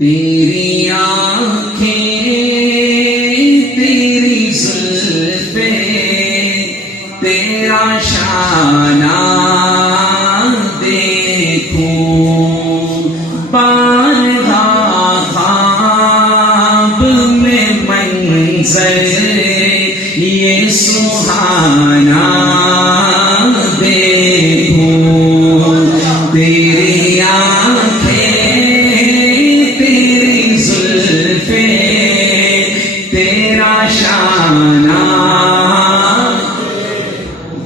تیری آنکھیں تیری زلفیں تیرا شانہ دیکھوں بارگاہ خواب میں منظر یہ سہانا دیکھوں تیری آنکھیں تیری زلفیں تیرا شانہ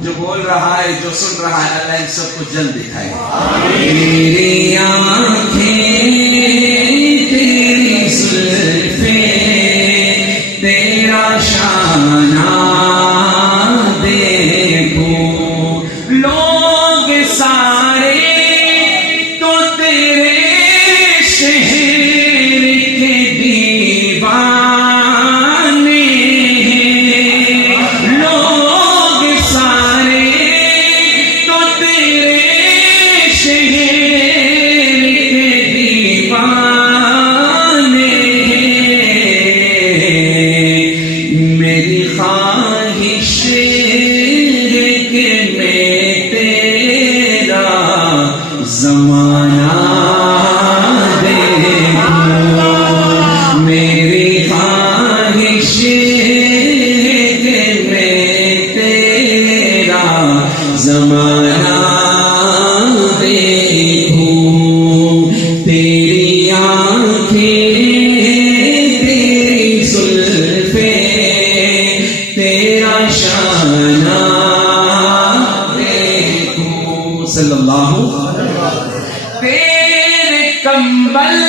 جو بول رہا ہے جو سن رہا ہے اللہ ان سب کو جلد دکھائے تیری آنکھیں تیری زلفیں تیرا شانہ دیکھو لوگ سارے تو تیرے شہر کے دیوانے ہیں لوگ سارے تو تیرے شہر کے دیوانے ہیں میری خواہش ہے کہ میں تیرا زمانہ دیکھوں میری خواہش ہے کہ میں تیرا زمانہ دیکھوں تیری آنکھیں تیری زلفیں تیرا شانہ دیکھوں صلی اللہ تیرے کمبل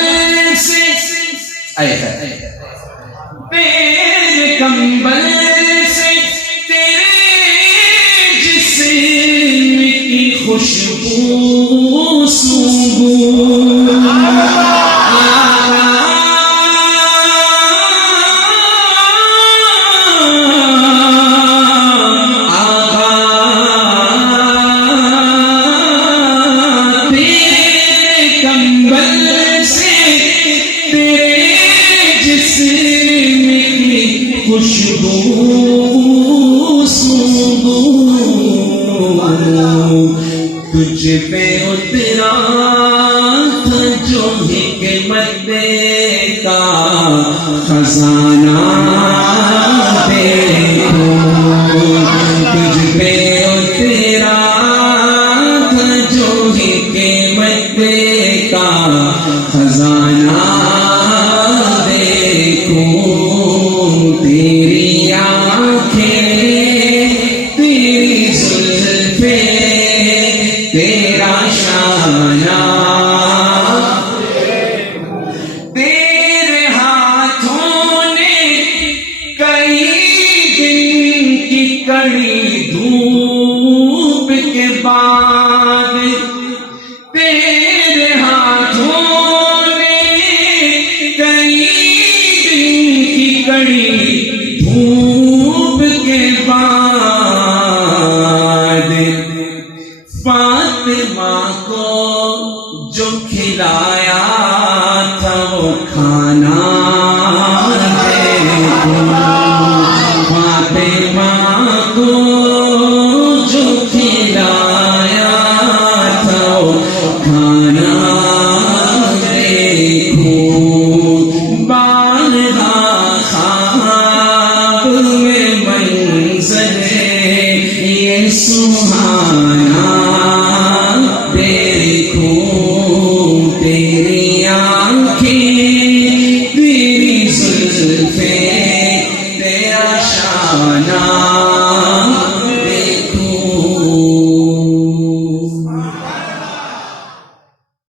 سے تیرے کمبل سے تیرے جسم کی خوشبو سونگھوں خوشبو سونگھوں تجھ پہ اترا تھا جو حکمت کا خزانہ دیکھوں تجھ پہ اترا تھا جو حکمت کا خزانہ تیری آنکھیں تیری زلفیں تیرا شانہ تیرے ہاتھوں نے کئی دن کی کڑی دھوپ کے بعد تیرے ہاتھوں نے کئی کڑی دھوپ کے بعد فاطمہ کو جو کھلایا تھا وہ کھانا دیکھوں فاطمہ کو جو کھلایا تھا وہ کھانا دیکھوں یہ سہانا دیکھوں تیری آنکھیں تیری زلفیں تیرا شانہ